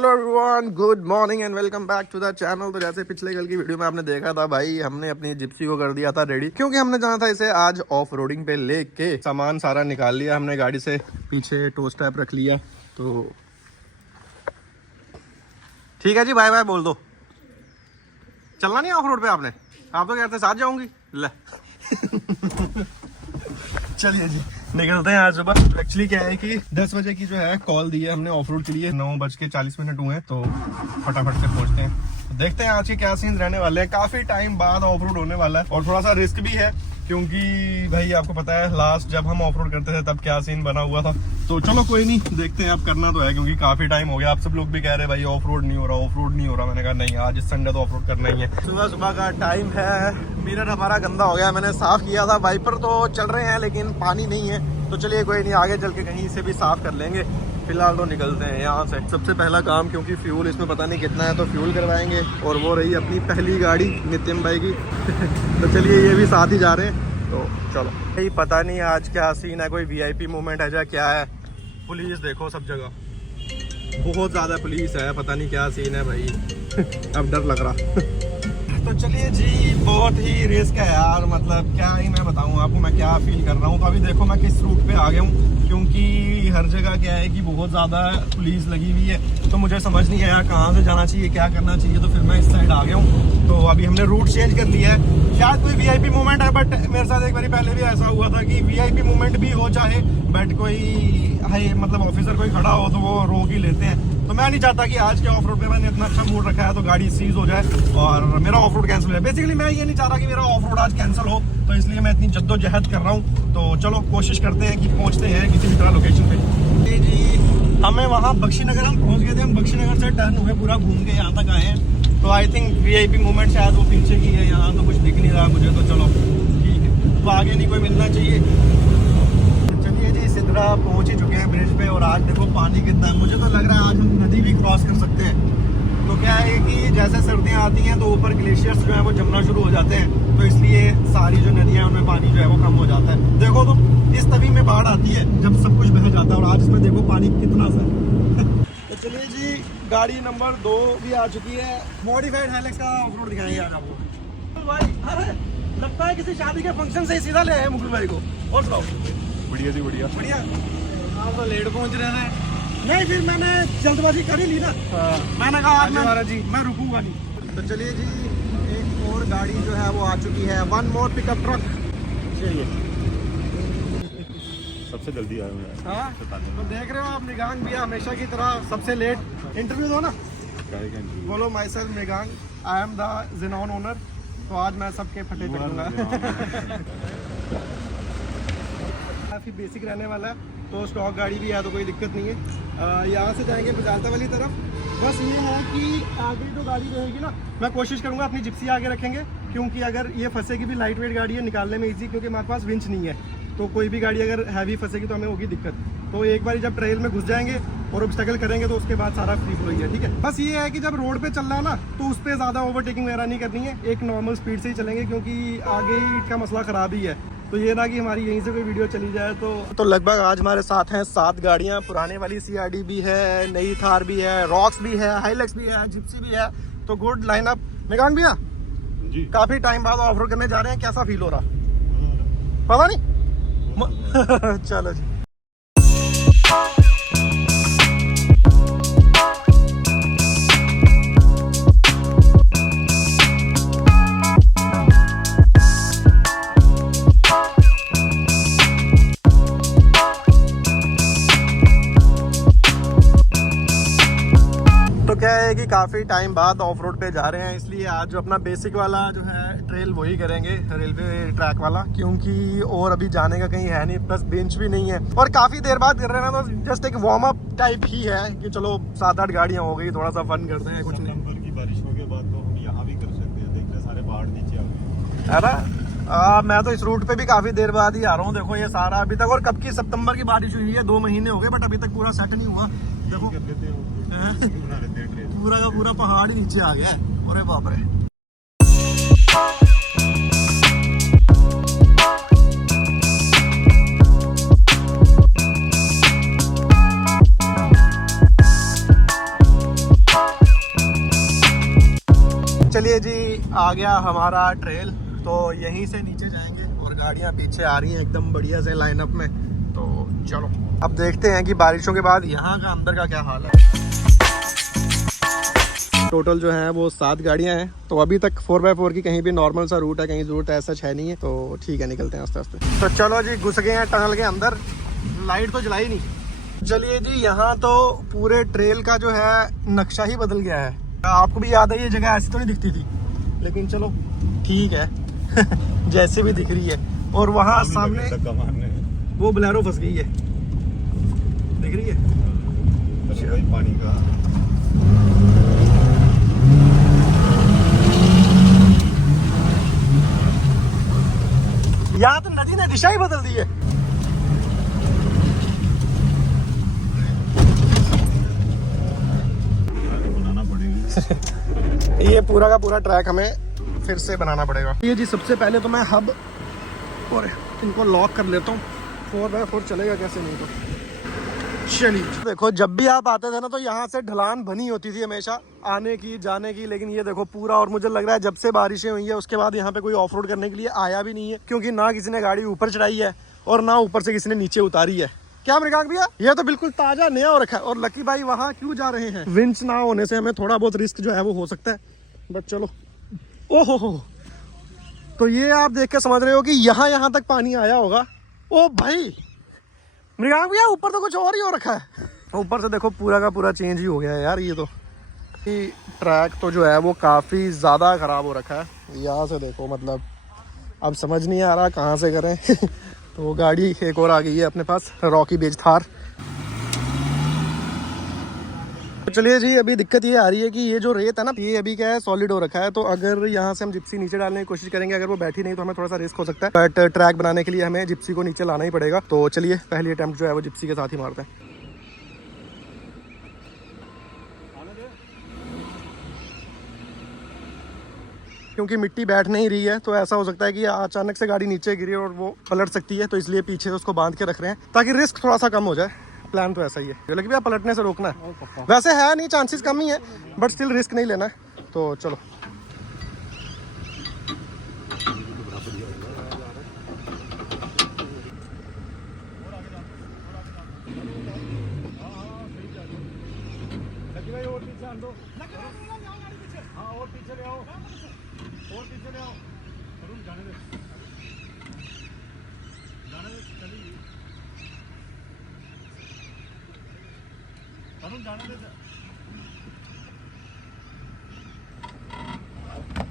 Hello everyone, good morning and welcome back to the channel. तो जैसे पिछले कल की वीडियो में आपने देखा था भाई, हमने अपनी जिप्सी को कर दिया था रेडी, क्योंकि हमने जाना था इसे आज ऑफ रोडिंग पे लेके। सामान सारा निकाल लिया हमने गाड़ी से, पीछे टो स्ट्रैप रख लिया। तो ठीक है जी, बाय बाय बोल दो। चलना नहीं ऑफ रोड पे आपने? आप तो कहते साथ जाऊंगी। ले चलिए जी, निकलते हैं आज सुबह। एक्चुअली क्या है कि 10 बजे की जो है कॉल दी है हमने ऑफ रोड के लिए। 9:40 हुए, तो फटाफट से पहुंचते हैं। तो देखते हैं आज के क्या सीन रहने वाले हैं। काफी टाइम बाद ऑफ रोड होने वाला है और थोड़ा सा रिस्क भी है, क्योंकि भाई आपको पता है लास्ट जब हम ऑफ रोड करते थे तब क्या सीन बना हुआ था। तो चलो कोई नहीं, देखते हैं। अब करना तो है, क्योंकि काफी टाइम हो गया। आप सब लोग भी कह रहे भाई ऑफ रोड नहीं हो रहा, ऑफ रोड नहीं हो रहा। मैंने कहा नहीं, आज इस संडे तो ऑफ रोड करना ही है। सुबह सुबह का टाइम है। मिरर हमारा गंदा हो गया, मैंने साफ किया था। वाइपर तो चल रहे हैं लेकिन पानी नहीं है। तो चलिए कोई नहीं, आगे चल के कहीं से भी साफ कर लेंगे। फिलहाल तो निकलते हैं यहाँ से। सबसे पहला काम, क्योंकि फ्यूल इसमें पता नहीं कितना है, तो फ्यूल करवाएंगे। और वो रही अपनी पहली गाड़ी नितिन भाई की तो चलिए ये भी साथ ही जा रहे हैं। तो चलो, यही पता नहीं आज क्या सीन है, कोई वीआईपी मूवमेंट है या क्या है। पुलिस देखो सब जगह, बहुत ज़्यादा पुलिस है, पता नहीं क्या सीन है भाई अब डर लग रहा तो चलिए जी, बहुत ही रिस्क है यार। मतलब क्या ही मैं बताऊं आपको, मैं क्या फील कर रहा हूँ। तो अभी देखो मैं किस रूट पे आ गया हूँ, क्योंकि हर जगह क्या है कि बहुत ज़्यादा पुलिस लगी हुई है। तो मुझे समझ नहीं आया कहाँ से जाना चाहिए, क्या करना चाहिए। तो फिर मैं इस साइड आ गया हूँ। तो अभी हमने रूट चेंज कर लिया है। शायद कोई वीआईपी मूवमेंट है, बट मेरे साथ एक बार पहले भी ऐसा हुआ था कि वीआईपी मूवमेंट भी हो चाहे, बट कोई मतलब ऑफिसर कोई खड़ा हो तो वो रोक ही लेते हैं। तो मैं नहीं चाहता कि आज के ऑफ रोड पे मैंने इतना अच्छा मूड रखा है तो गाड़ी सीज हो जाए और मेरा ऑफ रोड कैंसिल है। बेसिकली मैं ये नहीं चाह रहा कि मेरा ऑफ रोड आज कैंसिल हो, तो इसलिए मैं इतनी जद्दोजहद कर रहा हूँ। तो चलो कोशिश करते हैं कि पहुँचते हैं किसी भी तरह लोकेशन पे। जी हमें वहाँ बख्शीनगर हम पहुँच गए थे। हम बख्शीनगर से टर्न हुए, पूरा घूम के यहाँ तक आए हैं। तो आई थिंक वीआईपी मूवमेंट शायद वो पीछे की है, यहाँ तो कुछ दिख नहीं रहा मुझे। तो चलो ठीक है, तो आगे नहीं कोई मिलना चाहिए। चलिए जी, सिद्रा पहुंच ही चुके हैं ब्रिज पे। और आज देखो पानी कितना है, मुझे तो लग रहा है आज हम नदी भी क्रॉस कर सकते हैं। तो क्या है कि जैसे सर्दियां आती हैं तो ऊपर ग्लेशियर्स जो है वो जमना शुरू हो जाते हैं, तो इसलिए सारी जो नदियां उनमें पानी जो है वो कम हो जाता है। देखो तो इस तवी में बाढ़ आती है जब सब कुछ बह जाता है, और आज इसमें देखो पानी कितना सा है तो चलिए जी, गाड़ी नंबर 2 भी आ चुकी है। मॉडिफाइड हाइलक्स का ऑफ रोड दिखाएंगे आज आपको। भाई अरे लगता है किसी शादी के फंक्शन से ही सीधा ले आए मुकुल भाई को। और सुनाओ? बढ़िया जी, बढ़िया बढ़िया। आप तो लेट पहुंच रहे हैं। नहीं, फिर मैंने जल्दबाजी कर ही ली ना। मैंने कहा आज मैं रुकूंगा नहीं। तो चलिए जी, एक और गाड़ी जो है वो आ चुकी है। One more pickup truck. चलिए, सबसे जल्दी आया हूँ। हाँ, तो देख रहे हो आप, मृगांक भी हमेशा की तरह सबसे लेट। इंटरव्यू दो ना। बोलो, myself Mrigank, I am the Xenon owner. तो आज मैं सबके फटे चलूंगा काफ़ी बेसिक रहने वाला है। तो स्टॉक गाड़ी भी है तो कोई दिक्कत नहीं है। यहाँ से जाएंगे बजालता वाली तरफ। बस ये है कि आगे जो गाड़ी रहेगी ना, मैं कोशिश करूँगा अपनी जिप्सी आगे रखेंगे, क्योंकि अगर ये फंसेगी भी, लाइट वेट गाड़ी है, निकालने में इजी, क्योंकि हमारे पास विंच नहीं है। तो कोई भी गाड़ी अगर हैवी फंसेगी तो हमें होगी दिक्कत। तो एक बार जब ट्रेल में घुस जाएंगे और ऑब्स्टेकल करेंगे तो उसके बाद सारा फ्री फ्लो ही है। ठीक है, बस ये है कि जब रोड पे चल रहा है ना, तो उस पर ज़्यादा ओवरटेकिंग वगैरह नहीं करनी है। एक नॉर्मल स्पीड से ही चलेंगे, क्योंकि आगे ही का मसला ख़राब ही है। तो ये ना कि हमारी यहीं से कोई वीडियो चली जाए। तो लगभग आज हमारे साथ हैं 7 गाड़ियाँ। पुराने वाली CRD भी है, नई थार भी है, रॉक्स भी है, हाइलक्स भी है, जिप्सी भी है। तो गुड लाइनअप। मेगान भैया जी, काफ़ी टाइम बाद ऑफ रोड करने जा रहे हैं, कैसा फील हो रहा? पता नहीं चलो जी। तो क्या है कि काफ़ी टाइम बाद ऑफ रोड पे जा रहे हैं, इसलिए आज जो अपना बेसिक वाला जो है ट्रेल वही करेंगे, रेलवे ट्रैक वाला, क्योंकि और अभी जाने का कहीं है नहीं, प्लस बेंच भी नहीं है। और काफ़ी देर बाद कर रहे हैं ना, तो जस्ट एक वार्म अप टाइप ही है कि चलो 7-8 गाड़ियाँ हो गई, थोड़ा सा फन करते हैं। कुछ नहीं, की बारिशों के बाद तो हम यहाँ भी कर सकते हैं। देख रहे सारे पहाड़ नीचे आ गए है ना। मैं तो इस रूट पे भी काफ़ी देर बाद ही आ रहा हूँ। देखो ये सारा अभी तक, और कब की सितंबर की बारिश हुई है, 2 महीने हो गए, बट अभी तक पूरा सेट नहीं हुआ। देखो पूरा का पूरा पहाड़ ही नीचे आ गया है। अरे बाप रे। आ गया हमारा ट्रेल, तो यहीं से नीचे जाएंगे और गाड़ियां पीछे आ रही हैं एकदम बढ़िया से लाइनअप में। तो चलो अब देखते हैं कि बारिशों के बाद यहाँ का अंदर का क्या हाल है। टोटल जो है वो 7 गाड़ियां हैं, तो अभी तक 4x4 की कहीं भी नॉर्मल सा रूट है, कहीं रूट ऐसा है नहीं है, तो ठीक है निकलते हैं आस्ते आस्ते। तो चलो जी घुस गए हैं टनल के अंदर, लाइट तो जलाई नहीं। चलिए जी, यहाँ तो पूरे ट्रेल का जो है नक्शा ही बदल गया है। आपको भी याद है ये जगह ऐसी तो नहीं दिखती थी, लेकिन चलो ठीक है जैसे भी दिख रही है। और वहाँ सामने वो बोलेरो फंस गई है, दिख रही है पानी का। यहाँ तो नदी ने दिशा ही बदल दी है। बनाना पड़ेगा ये पूरा का पूरा ट्रैक हमें फिर से बनाना पड़ेगा। ये जी सबसे पहले तो मैं हब और इनको लॉक कर लेता हूँ। 4x4 चलेगा कैसे नहीं तो। चलिए देखो, जब भी आप आते थे ना तो यहाँ से ढलान बनी होती थी हमेशा आने की जाने की, लेकिन ये देखो पूरा, और मुझे लग रहा है जब से बारिशें हुई है उसके बाद यहाँ पे कोई ऑफ रोड करने के लिए आया भी नहीं है, क्योंकि ना किसी ने गाड़ी ऊपर चढ़ाई है और ना ऊपर से किसी ने नीचे उतारी है। क्या मृगांक भैया, ये तो बिल्कुल ताजा नया हो रखा है। और लकी भाई वहाँ क्यों जा रहे हैं? विंच ना होने से हमें थोड़ा बहुत रिस्क जो है वो हो सकता है, बट चलो। ओहो हो, तो ये आप देख के समझ रहे हो कि यहाँ तक पानी आया होगा। ओ भाई मृगांक भैया, ऊपर तो कुछ और ही हो रखा है। ऊपर से देखो पूरा का पूरा चेंज ही हो गया है यार। ये तो ट्रैक तो जो है वो काफ़ी ज़्यादा ख़राब हो रखा है। यहाँ से देखो, मतलब अब समझ नहीं आ रहा कहाँ से करें तो गाड़ी एक और आ गई है अपने पास, रॉकी बेज थार। तो चलिए जी, अभी दिक्कत ये आ रही है कि ये जो रेत है ना, ये अभी क्या है, सॉलिड हो रखा है। तो अगर यहाँ से हम जिप्सी नीचे डालने की कोशिश करेंगे, अगर वो बैठी नहीं तो हमें थोड़ा सा रिस्क हो सकता है, बट ट्रैक बनाने के लिए हमें जिप्सी को नीचे लाना ही पड़ेगा। तो चलिए पहली अटेम्प्ट जो है वो जिप्सी के साथ ही मारते हैं। क्योंकि मिट्टी बैठ नहीं रही है तो ऐसा हो सकता है कि अचानक से गाड़ी नीचे गिरे और वो पलट सकती है, तो इसलिए पीछे से उसको बांध के रख रहे हैं ताकि रिस्क थोड़ा सा कम हो जाए। प्लान तो ऐसा ही है, लेकिन भैया पलटने से रोकना है। वैसे है नहीं, चांसेस कम ही है, बट स्टिल रिस्क नहीं लेना है। तो चलो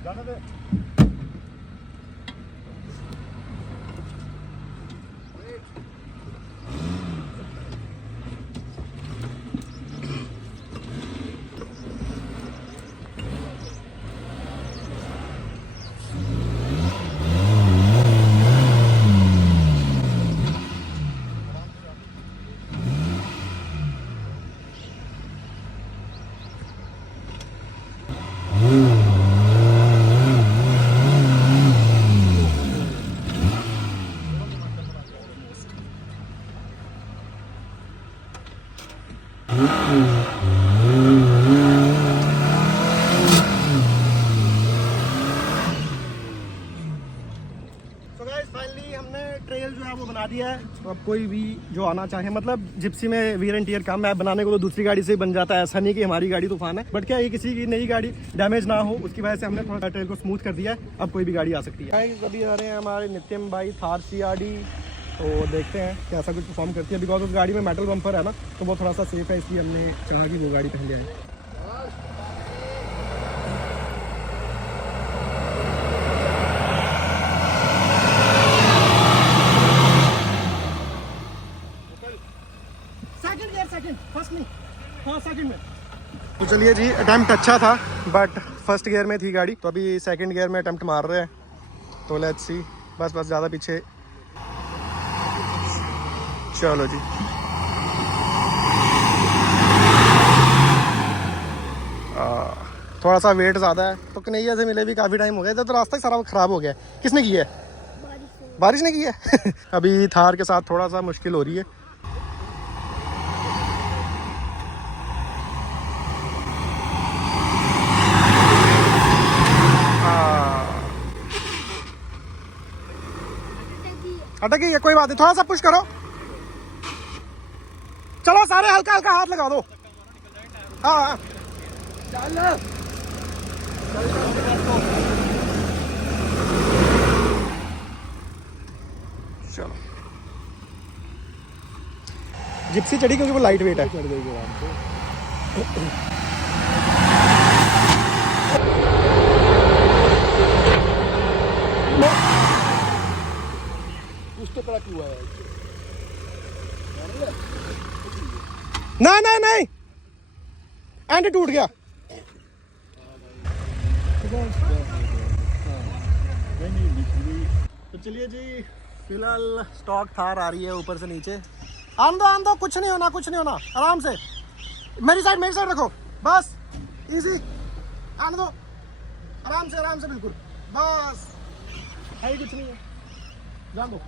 जाने दे। बना दिया है। तो अब कोई भी जो आना चाहे, मतलब जिप्सी में वीर एंड टीयर कम है, बनाने को तो दूसरी गाड़ी से ही बन जाता है, ऐसा नहीं कि हमारी गाड़ी तूफान है, बट क्या ये किसी की नई गाड़ी डैमेज ना हो उसकी वजह से हमने थोड़ा ट्रेल को स्मूथ कर दिया है। अब कोई भी गाड़ी आ सकती है। अभी आ रहे हैं हमारे नित्यम भाई थार CRD, तो देखते हैं कैसा कुछ परफॉर्म करती है। बिकॉज उस गाड़ी में मेटल बम्पर है ना, तो वो थोड़ा सा सेफ है, इसलिए हमने चाहा कि वो गाड़ी पहले आए। तो चलिए जी, अटेम्प्ट अच्छा था बट फर्स्ट गियर में थी गाड़ी, तो अभी सेकंड गियर में अटेम्प्ट मार रहे हैं। तो लेट्स सी, बस ज़्यादा पीछे। चलो जी, थोड़ा सा वेट ज़्यादा है, तो कन्हैया से मिले भी काफ़ी टाइम हो गया। इधर तो रास्ता ही सारा ख़राब हो गया है। किसने की है? बारिश ने की है अभी थार के साथ थोड़ा सा मुश्किल हो रही है। अटक गई है, कोई बात नहीं, थोड़ा सा पुश करो। चलो सारे हल्का हल्का हाथ लगा दो। हाँ चलो। जिप्सी चढ़ी क्योंकि वो लाइट वेट है। चढ़ गई आराम से। कुछ तो कड़ा हुआ है। नहीं नहीं नहीं, एंड टूट गया। तो चलिए जी, फिलहाल स्टॉक थार आ रही है ऊपर से नीचे। आन दो, कुछ नहीं होना, कुछ नहीं होना, आराम से। मेरी साइड रखो, बस इजी। आन दो, आराम से बिल्कुल, बस है ही कुछ नहीं है, जान दो।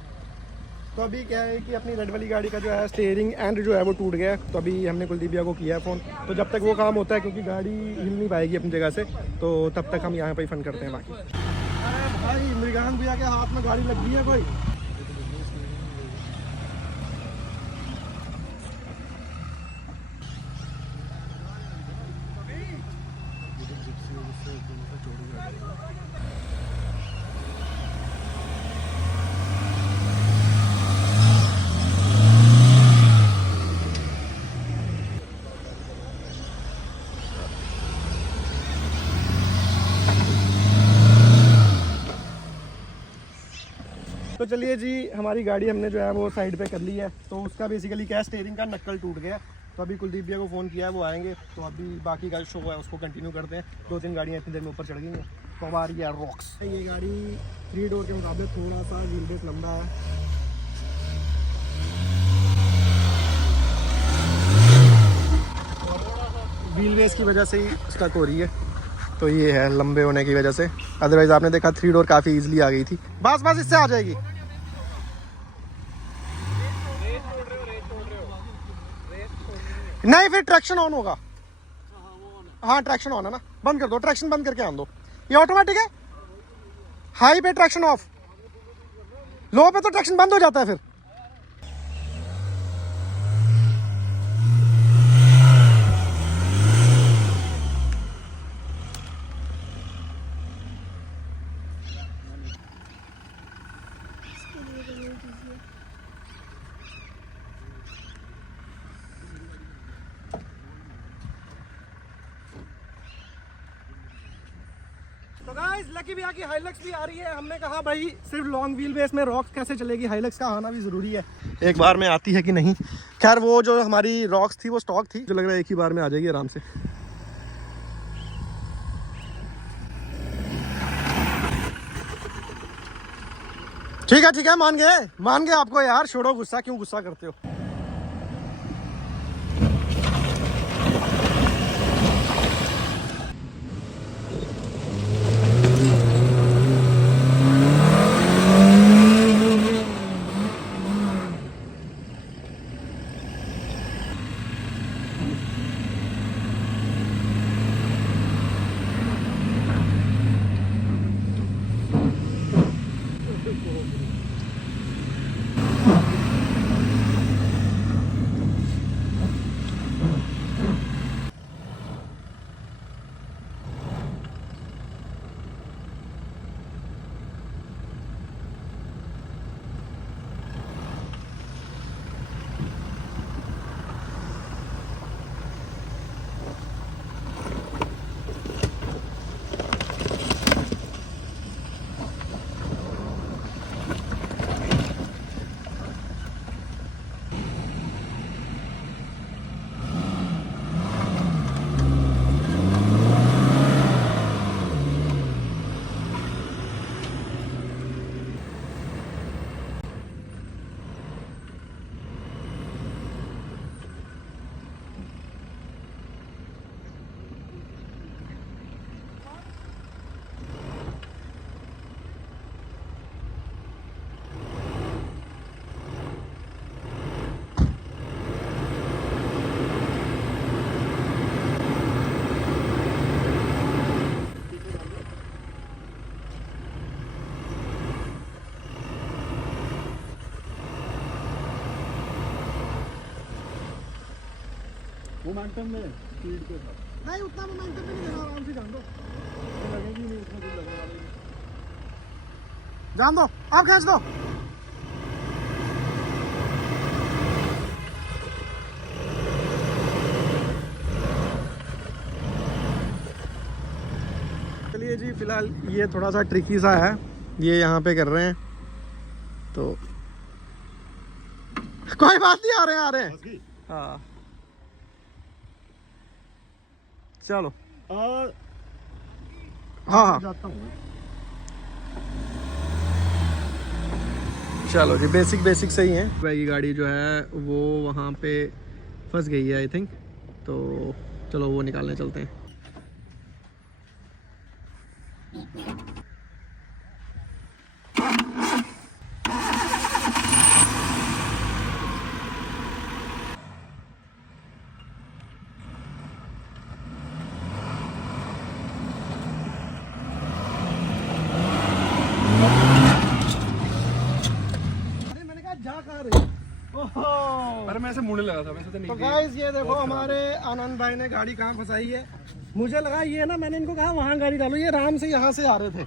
तो अभी क्या है कि अपनी रेड वाली गाड़ी का जो है स्टीयरिंग एंड जो है वो टूट गया है। तो अभी हमने कुलदीप भैया को किया है फ़ोन। तो जब तक वो काम होता है, क्योंकि गाड़ी हिल नहीं पाएगी अपनी जगह से, तो तब तक हम यहाँ पे ही फन करते हैं बाकी। अरे भाई, मृगांक भैया के हाथ में गाड़ी लग गई है कोई। तो चलिए जी, हमारी गाड़ी हमने जो है वो साइड पे कर ली है। तो उसका बेसिकली क्या है, स्टीयरिंग का नक्कल टूट गया। तो अभी कुलदीप भैया को फ़ोन किया है, वो आएंगे। तो अभी बाकी का शो है उसको कंटिन्यू करते हैं। 2-3 गाड़ियाँ इतनी देर में ऊपर चढ़ गई हैं। तो अब आ रही है रॉक्स। ये गाड़ी 3 डोर के मुकाबले थोड़ा सा व्हील बेस लंबा है। व्हील बेस की वजह से ही स्टक हो रही है। तो ये है लंबे होने की वजह से, अदरवाइज आपने देखा 3 डोर काफ़ी इजीली आ गई थी। बस इससे आ जाएगी। नहीं, फिर ट्रैक्शन ऑन होगा। हाँ, ट्रैक्शन ऑन है ना, बंद कर दो, ट्रैक्शन बंद करके आन दो। ये ऑटोमेटिक है। हाई पे ट्रैक्शन ऑफ, लो पे तो ट्रैक्शन बंद हो जाता है फिर। तो गाइस, लकी भैया की हाइलक्स भी आ रही है। हमने कहा भाई सिर्फ लॉन्ग व्हील बेस में रॉक्स कैसे चलेगी, हाइलक्स का आना भी जरूरी है। एक बार में आती है कि नहीं। खैर, वो जो हमारी रॉक्स थी वो स्टॉक थी, जो लग रहा है एक ही बार में आ जाएगी आराम से। ठीक है, मान गए आपको यार। छोड़ो गुस्सा, क्यों गुस्सा करते हो। मोमेंटम में स्पीड के साथ नहीं उतना मोमेंटम भी नहीं देना, आराम से जान दो, लगेगी नहीं उसमें कुछ लगने वाला ही नहीं। जान दो, आप खींच दो। चलिए जी, फिलहाल ये थोड़ा सा ट्रिकी सा है, ये यहाँ पे कर रहे हैं तो कोई बात नहीं, आ रहे हैं बस गई? हाँ चलो। हाँ हाँ जाता हूँ। चलो जी, बेसिक सही है। भाई की गाड़ी जो है वो वहाँ पे फंस गई है आई थिंक, तो चलो वो निकालने चलते हैं। मैंने कहा जा कहाँ रही? अरे मैं ऐसे मुड़ने लगा था, वैसे तो तो नहीं। गाइस ये देखो हमारे आनंद भाई ने गाड़ी कहाँ फंसाई है। मुझे लगा ये ना, मैंने इनको कहा वहाँ गाड़ी डालो, ये आराम से यहाँ से आ रहे थे।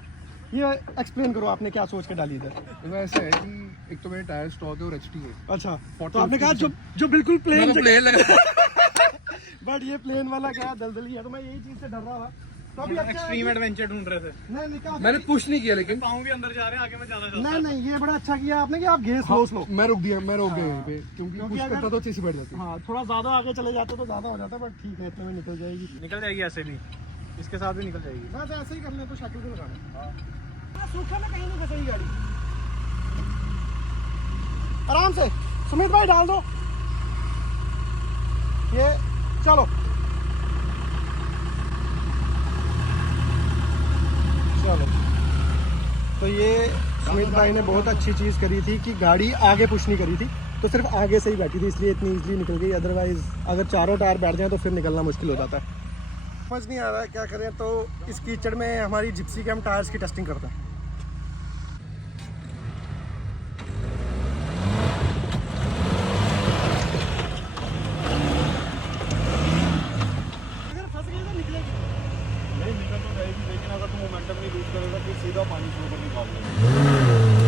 ये एक्सप्लेन करो आपने क्या सोच के डाली इधर। तो ऐसे है कि एक तो मेरे टायर स्टॉक है और एचटी है। अच्छा, तो आपने कहा जो बिल्कुल प्लेन प्लेन लगा। बट ये प्लेन वाला क्या दलदली है, तो मैं यही चीज से डर रहा था। तो अभी अच्छा एक्सट्रीम एडवेंचर ढूंढ रहे थे। नहीं नहीं क्या, मैंने पुश नहीं किया लेकिन पाँव भी अंदर जा रहे हैं, आगे में जाना चाहता नहीं नहीं ये बड़ा अच्छा किया आपने कि आप घे स्लो मैं रुक गया वहीं पे, क्योंकि क्योंकि पुश अगर- करता तो अच्छे से बैठ जाती। हाँ थोड़ा ज्यादा आगे चले जाते तो ज्यादा हो जाता, बट ठीक है, इतने में निकल जाएगी। निकल जाएगी ऐसे भी, इसके साथ भी निकल जाएगी। बस ऐसे ही कर ले तो शक्ल को लगाना। सूखा में कहीं नहीं फंसेगी गाड़ी, आराम से। सुमित भाई डाल दो ये, चलो चलो। तो ये सुमित भाई ने बहुत अच्छी चीज़ करी थी कि गाड़ी आगे पुश नहीं करी थी, तो सिर्फ आगे से ही बैठी थी, इसलिए इतनी इजीली निकल गई। अदरवाइज अगर चारों टायर बैठ जाएं तो फिर निकलना मुश्किल हो जाता है। समझ नहीं आ रहा है क्या करें, तो इस कीचड़ में हमारी जिप्सी के हम टायर्स की टेस्टिंग करते हैं। अगर फंस गई तो निकलेगी नहीं निकल तो जाएगी, लेकिन अगर तुम मोमेंटम नहीं लूज करेगा फिर सीधा पानी के ऊपर निकाल देगा।